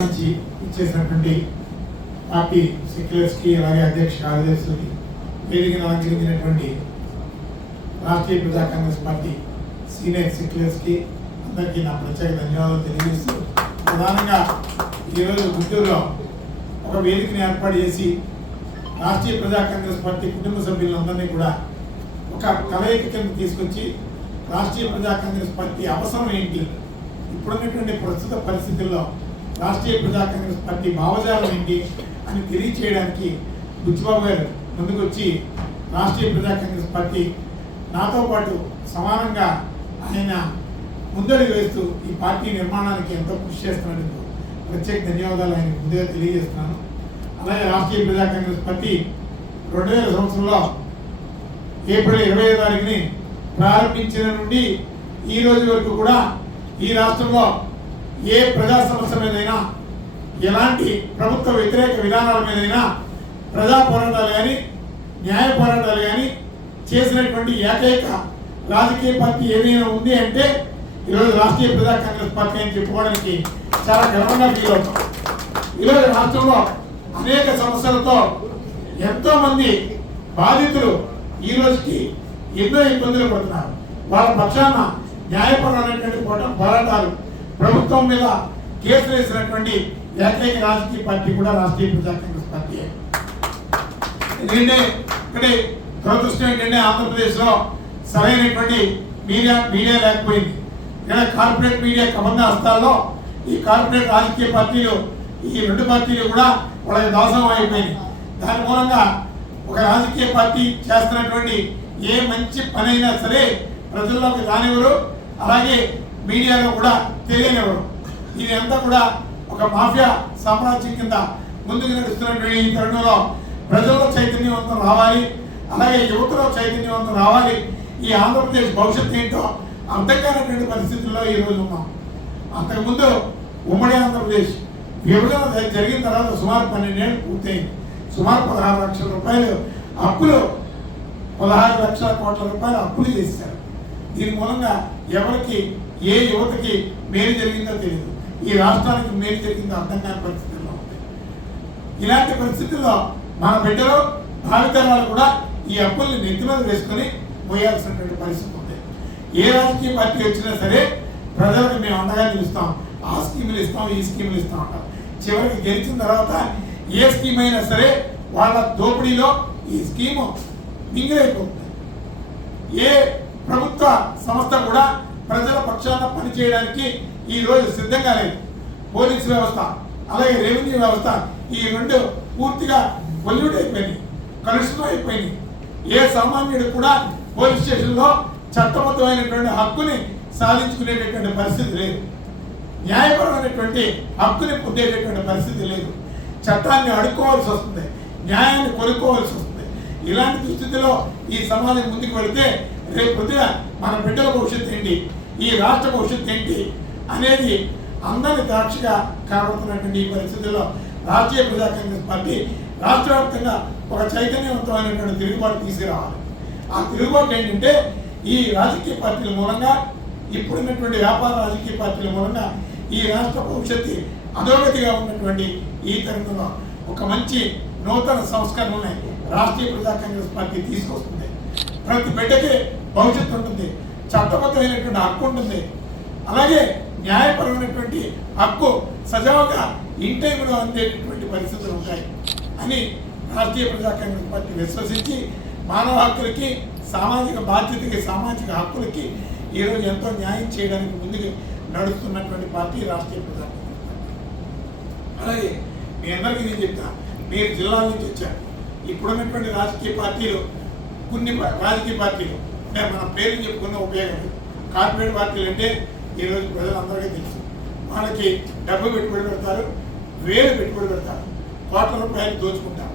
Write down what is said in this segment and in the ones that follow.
ఇచ్చేసినటువంటి పార్టీ సెక్యులర్స్కి అలాగే అధ్యక్ష కార్యదర్శులకి వేదికను అలంకరించినటువంటి రాష్ట్రీయ ప్రజా కాంగ్రెస్ పార్టీ సీనియర్ సెక్యులర్స్కి అందరికీ నా ప్రత్యేక ధన్యవాదాలు తెలియజేస్తూ ప్రధానంగా ఈరోజు గుంటూరులో ఒక వేదికను ఏర్పాటు చేసి రాష్ట్రీయ ప్రజా కాంగ్రెస్ పార్టీ కుటుంబ సభ్యులందరినీ కూడా ఒక కలయిక కింద తీసుకొచ్చి రాష్ట్రీయ ప్రజా కాంగ్రెస్ పార్టీ అవసరం ఏంటి, ఇప్పుడున్నటువంటి ప్రస్తుత పరిస్థితుల్లో రాష్ట్రీయ ప్రజా కాంగ్రెస్ పార్టీ భావజాలం ఏంటి అని తెలియచేయడానికి బుచ్చిబాబు గారు ముందుకు వచ్చి రాష్ట్రీయ ప్రజా కాంగ్రెస్ పార్టీ నాతో పాటు సమానంగా ఆయన ముందడుగు వేస్తూ ఈ పార్టీ నిర్మాణానికి ఎంతో కృషి చేస్తున్నందుకు ప్రత్యేక ధన్యవాదాలు ఆయన ముందుగా తెలియజేస్తున్నాను. అలాగే రాష్ట్రీయ ప్రజా కాంగ్రెస్ పార్టీ 2000 సంవత్సరంలో ఏప్రిల్ 25వ తారీఖుని ప్రారంభించిన నుండి ఈ రోజు వరకు కూడా ఈ రాష్ట్రంలో ఏ ప్రజా సమస్య మీదైనా ఎలాంటి ప్రభుత్వ వ్యతిరేక విధానాల మీదైనా ప్రజా పోరాటాలు కానీ న్యాయ పోరాటాలు కానీ చేసినటువంటి ఏకైక రాజకీయ పార్టీ ఏదైనా ఉంది అంటే ఈరోజు రాష్ట్రీయ ప్రజా కాంగ్రెస్ పార్టీ అని చెప్పుకోవడానికి చాలా గర్వంగా ఫీల్ అవుతాం. ఈరోజు రాష్ట్రంలో అనేక సమస్యలతో ఎంతో మంది బాధితులు ఈ రోజుకి ఎన్నో ఇబ్బందులు పడుతున్నారు. వాళ్ళ పక్షాన న్యాయపరమైనటువంటి పోరాటాలు ప్రభుత్వం మీద కేసులు వేసినటువంటి ఏకైక రాజకీయ పార్టీ కూడా రాష్ట్రీయ ప్రజా కాంగ్రెస్ పార్టీ. ఎందుకంటే ఇక్కడ దురదృష్టం ఏంటంటే ఆంధ్రప్రదేశ్లో సరైనటువంటి మీడియా లేకపోయింది. ఇక్కడ కార్పొరేట్ మీడియా కబంధ హస్తాల్లో ఈ కార్పొరేట్ రాజకీయ పార్టీలు ఈ రెండు పార్టీలు కూడా వాళ్ళకి దాసోహం అయిపోయింది. దాని మూలంగా ఒక రాజకీయ పార్టీ చేస్తున్నటువంటి ఏ మంచి పని అయినా సరే ప్రజల్లోకి రానివ్వరు, అలాగే మీడియాలో కూడా తెలియనివ్వరు. ఇది అంతా కూడా ఒక మాఫియా సామ్రాజ్యం కింద ముందుకు నడుస్తున్నటువంటి ఈ తరుణంలో ప్రజల్లో చైతన్యవంతం రావాలి, అలాగే యువతలో చైతన్యవంతం రావాలి. ఈ ఆంధ్రప్రదేశ్ భవిష్యత్తు ఏంటో అర్థం కానటువంటి పరిస్థితుల్లో ఈరోజు ఉన్నాం. అంతకుముందు ఉమ్మడి ఆంధ్రప్రదేశ్ విభజన జరిగిన తర్వాత సుమారు 12 ఏళ్ళు పూర్తయింది. సుమారు 16 లక్షల రూపాయలు అప్పులు 16 లక్షల కోట్ల రూపాయలు అప్పులు చేశారు. దీని మూలంగా ఎవరికి ఏ యువతకి మేలు జరిగిందో తెలియదు, ఈ రాష్ట్రానికి మేలు జరిగిందో అర్థం కాని పరిస్థితుల్లో ఉంది. ఇలాంటి పరిస్థితుల్లో మన బిడ్డలు భావితరాలు కూడా ఈ అప్పుల్ని నెత్తి మీద వేసుకొని పోయాల్సినటువంటి పరిస్థితి ఉంది. ఏ రాజకీయ పార్టీ వచ్చినా సరే ప్రజలకు మేము అండగా నిలుస్తాం, ఆ స్కీములు ఇస్తాం, ఈ స్కీములు ఇస్తాం అంటాం. చివరికి గెలిచిన తర్వాత ఏ స్కీమ్ అయినా సరే వాళ్ళ దోపిడీలో ఈ స్కీము మింగిరైపోతుంది. ఏ ప్రభుత్వ సంస్థ కూడా ప్రజల పక్షాన పనిచేయడానికి ఈ రోజు సిద్ధంగా లేదు. పోలీసు వ్యవస్థ అలాగే రెవెన్యూ వ్యవస్థ ఈ రెండు పూర్తిగా పొల్యూట్ అయిపోయినాయి, కలుషితం అయిపోయినాయి. ఏ సామాన్యుడు కూడా పోలీస్ స్టేషన్లో చట్టబద్ధమైనటువంటి హక్కుని సాధించుకునేటటువంటి పరిస్థితి లేదు, న్యాయపరమైనటువంటి హక్కుని పొందేటటువంటి పరిస్థితి లేదు. చట్టాన్ని అడుక్కోవాల్సి వస్తుంది, న్యాయాన్ని కొనుక్కోవాల్సి వస్తుంది. ఇలాంటి దుస్థితిలో ఈ సమాజం ముందుకు వెళితే రేపు పొద్దున మన బిడ్డల భవిష్యత్తు ఏంటి, ఈ రాష్ట్ర భవిష్యత్తు ఏంటి అనేది అందరి సాక్షిగా కాబడుతున్నటువంటి ఈ పరిస్థితుల్లో రాష్ట్రీయ ప్రజా కాంగ్రెస్ పార్టీ రాష్ట్ర వ్యాప్తంగా ఒక చైతన్యవంతమైనటువంటి తిరుగుబాటు తీసుకురావాలి. ఆ తిరుగుబాటు ఏంటంటే ఈ రాజకీయ పార్టీల మూలంగా, ఇప్పుడున్నటువంటి వ్యాపార రాజకీయ పార్టీల మూలంగా ఈ రాష్ట్ర భవిష్యత్తు అధోగతిగా ఉన్నటువంటి ఈ తరుణంలో ఒక మంచి నూతన సంస్కరణని రాష్ట్రీయ ప్రజా కాంగ్రెస్ పార్టీ తీసుకొస్తుంది. ప్రతి బిడ్డకి భవిష్యత్తు ఉంటుంది, చట్టబద్ధమైనటువంటి హక్కు ఉంటుంది, అలాగే న్యాయపరమైనటువంటి హక్కు సజావుగా ఇన్ టైంలో అందేటటువంటి పరిస్థితులు ఉంటాయి అని రాష్ట్రీయ ప్రజా కాంగ్రెస్ పార్టీ విశ్వసించి మానవ హక్కులకి, సామాజిక బాధ్యతకి, సామాజిక హక్కులకి ఈరోజు ఎంతో న్యాయం చేయడానికి ముందుకు నడుస్తున్నటువంటి పార్టీ రాష్ట్రీయ ప్రజా కాంగ్రెస్ పార్టీ. అలాగే మీ అందరికీ నేను చెప్తా, మీరు జిల్లాల నుంచి వచ్చారు. ఇప్పుడున్నటువంటి రాజకీయ పార్టీలు, కొన్ని రాజకీయ పార్టీలు అంటే మన పేరు చెప్పుకున్న ఉపయోగం లేదు. కార్పొరేట్ పార్టీలు అంటే ఈరోజు ప్రజలందరికీ తెలుసు. వాళ్ళకి డబ్బు పెట్టుబడి పెడతారు, వేలు పెట్టుబడి పెడతారు, కోట్ల రూపాయలు దోచుకుంటారు.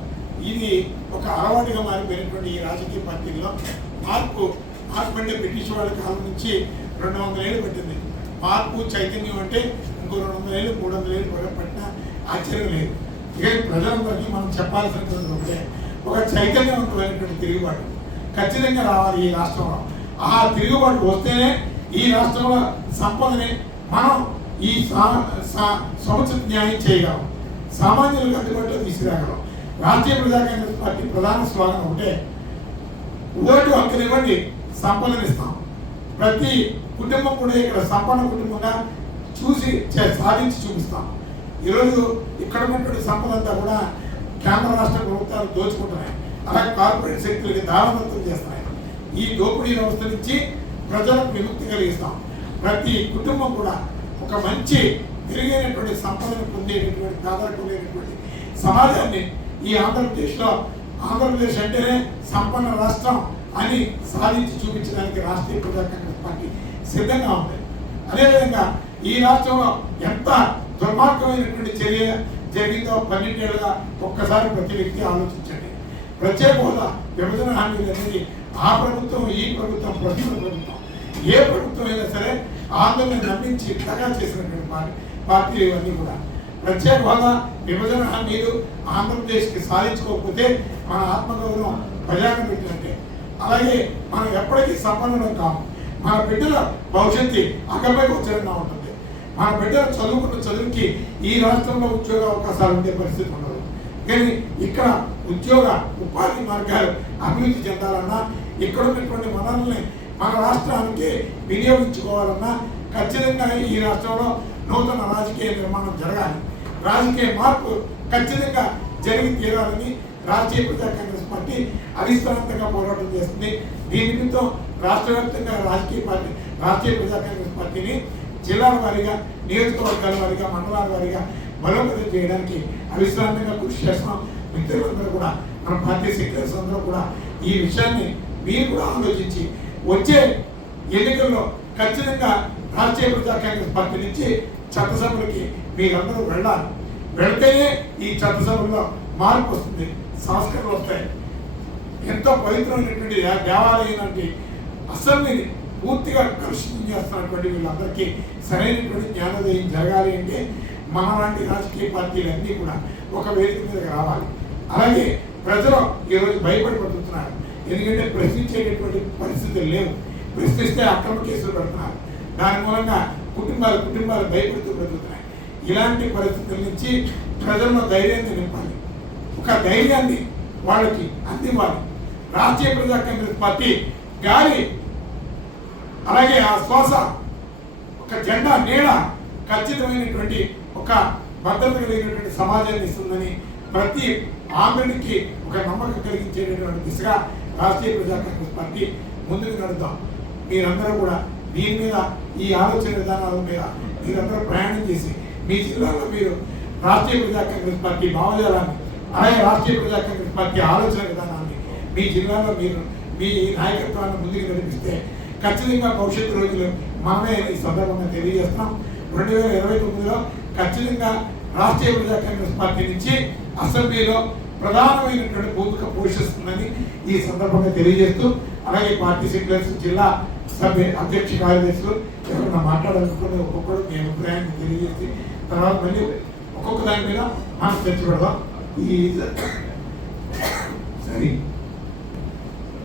ఇది ఒక అలవాటుగా మారిపోయినటువంటి ఈ రాజకీయ పార్టీల్లో మార్పు అంటే బ్రిటిష్ వాళ్ళ కాలం నుంచి 200 ఏళ్ళు పట్టింది. మార్పు చైతన్యం అంటే ఇంకో 200 ఏళ్ళు 300 ఏళ్ళు పట్టినా ఆశ్చర్యం లేదు. ఇక ప్రజలందరికీ మనం చెప్పాల్సినటువంటి ఒకటే, ఒక చైతన్యవంతమైనటువంటి తిరుగుబాటు ఖచ్చితంగా రావాలి ఈ రాష్ట్రంలో. ఆ తిరుగుబాటు వస్తేనే ఈ రాష్ట్రంలో సంపదని మనం ఈ సముచిత న్యాయం చేయగలం, సామాన్యులకు అందుబాటులో తీసుకురాగలం. రాష్ట్రీయ ప్రజా కాంగ్రెస్ పార్టీ ప్రధాన స్లోగన్ ఒకటే, ఓటు హక్కునివ్వండి, సంపదనిస్తాం. ప్రతి కుటుంబం కూడా ఇక్కడ సంపన్న కుటుంబంగా సాధించి చూపిస్తాం. ఈరోజు ఇక్కడ ఉన్నటువంటి సంపద అంతా కూడా కేంద్ర రాష్ట్ర ప్రభుత్వాలు దోచుకుంటున్నాయి, అలాగే కార్పొరేట్ శక్తులకి దానవంతం చేస్తున్నాయి. ఈ దోపిడీ వ్యవస్థ నుంచి ప్రజలకు విముక్తి కలిగిస్తాం. ప్రతి కుటుంబం కూడా ఒక మంచి మెరుగైనటువంటి సంపదను పొందేటటువంటి కాదనుకునేటటువంటి సమాజాన్ని ఈ ఆంధ్రప్రదేశ్ అంటేనే సంపన్న రాష్ట్రం అని సాధించి చూపించడానికి రాష్ట్రీయ ప్రజా కాంగ్రెస్ పార్టీ సిద్ధంగా ఉంది. అదేవిధంగా ఈ రాష్ట్రంలో ఎంత దుర్మార్గమైనటువంటి చర్య జరిగిందో 12 ఏళ్ళుగా ఒక్కసారి ప్రతి వ్యక్తి ఆలోచించండి. ప్రత్యేక హోదా, విభజన హామీలు అనేది ఆ ప్రభుత్వం, ఈ ప్రభుత్వం, ప్రస్తుత ప్రభుత్వం, ఏ ప్రభుత్వం అయినా సరే ఆందోళన నమ్మించి దగా చేసినటువంటి పార్టీలు ఇవన్నీ కూడా. ప్రత్యేక హోదా, విభజన హామీలు ఆంధ్రప్రదేశ్కి సాధించుకోకపోతే మన ఆత్మగౌరవం ప్రజాకం పెట్టినట్టే. అలాగే మనం ఎప్పటికీ సంపన్నం కాము. మన బిడ్డల భవిష్యత్తు అక్కపై గోచరంగా ఉంటుంది. మన బిడ్డలు చదువుకున్న చదువుకి ఈ రాష్ట్రంలో ఉద్యోగ అవకాశాలు ఉండే పరిస్థితి ఉండదు. కానీ ఇక్కడ ఉద్యోగ ఉపాధి మార్గాలు అభివృద్ధి చెందాలన్నా, ఇక్కడ ఉన్నటువంటి వనరుల్ని మన రాష్ట్రానికి వినియోగించుకోవాలన్నా ఖచ్చితంగా ఈ రాష్ట్రంలో నూతన రాజకీయ నిర్మాణం జరగాలి. రాజకీయ మార్పు ఖచ్చితంగా జరిగి తీరాలని రాష్ట్రీయ ప్రజా కాంగ్రెస్ పార్టీ అవిశ్రాంతంగా పోరాటం చేస్తుంది. దీని నిమిత్తం రాష్ట్ర వ్యాప్తంగా రాష్ట్రీయ ప్రజా కాంగ్రెస్ పార్టీని జిల్లాల వారీగా, నియోజకవర్గాల వారీగా, మండలాల వారీగా బలోపేతం చేయడానికి అవిశ్రాంతంగా కృషి చేస్తున్నాం. మిత్రులందరూ కూడా, మన పార్టీ సెక్రటరీస్ అందరూ కూడా ఈ విషయాన్ని మీరు కూడా ఆలోచించి వచ్చే ఎన్నికల్లో ఖచ్చితంగా రాష్ట్రీయ ప్రజా కాంగ్రెస్ పార్టీ నుంచి చట్టసభలకి మీరందరూ వెళ్ళాలి. వెళ్తేనే ఈ చట్టసభలో మార్పు వస్తుంది, సంస్కరణలు వస్తాయి. ఎంతో పవిత్రమైనటువంటి దేవాలయం లాంటి అసెంబ్లీని పూర్తిగా కలుషితం చేస్తున్నటువంటి వీళ్ళందరికీ సరైనటువంటి జ్ఞానోదయం జరగాలి అంటే మన లాంటి రాజకీయ పార్టీలన్నీ కూడా ఒక వేదిక మీదకి రావాలి. అలాగే ప్రజలు ఈరోజు భయపడి పడుతున్నారు. ఎందుకంటే ప్రశ్నించేటటువంటి పరిస్థితులు లేవు. ప్రశ్నిస్తే అక్రమ కేసులు పెడుతున్నారు. దాని మూలంగా కుటుంబాలు భయపడుతూ బ్రతుకుతున్నాయి. ఇలాంటి పరిస్థితుల నుంచి ప్రజల్లో ధైర్యాన్ని నింపాలి, ఒక ధైర్యాన్ని వాళ్ళకి అందివ్వాలి. రాష్ట్రీయ ప్రజా కాంగ్రెస్ పార్టీ గాలి, అలాగే ఆ శ్వాస, ఒక జెండా నీడ ఖచ్చితమైనటువంటి ఒక భద్రత కలిగినటువంటి సమాజాన్ని ఇస్తుందని ప్రతి ఆంధ్రుడికి ఒక నమ్మకం కలిగించేటటువంటి దిశగా రాష్ట్రీయ ప్రజా కాంగ్రెస్ పార్టీ ముందుకు నడుద్దాం. మీరందరూ కూడా దీని మీద, ఈ ఆలోచన విధానాల మీద మీరందరూ ప్రయాణం చేసి మీ జిల్లాలో మీరు రాష్ట్రీయ ప్రజా కాంగ్రెస్ పార్టీ భావజాలాన్ని, అలాగే రాష్ట్రీయ ప్రజా కాంగ్రెస్ పార్టీ ఆలోచన విధానాన్ని మీ జిల్లాలో మీరు మీ నాయకత్వాన్ని ముందుకు నడిపిస్తే ఖచ్చితంగా భవిష్యత్తు రోజులు మనమే ఈ సందర్భంగా తెలియజేస్తున్నాం. 2029లో ఖచ్చితంగా రాష్ట్రీయ ప్రజా కాంగ్రెస్ పార్టీ నుంచి అసెంబ్లీలో ప్రధానమైనటువంటి భూమిక పోషిస్తుందని ఈ సందర్భంగా తెలియజేస్తూ, అలాగే పార్టీ సెక్రటరీస్, జిల్లా సభ్య అధ్యక్ష కార్యదర్శులు ఎవరైనా మాట్లాడాలనుకుని ఒక్కొక్కరు మీ అభిప్రాయాన్ని తెలియజేసి తర్వాత మళ్ళీ ఒక్కొక్క దాని మీద మనం చర్చ పెడదాం. ఈ సరే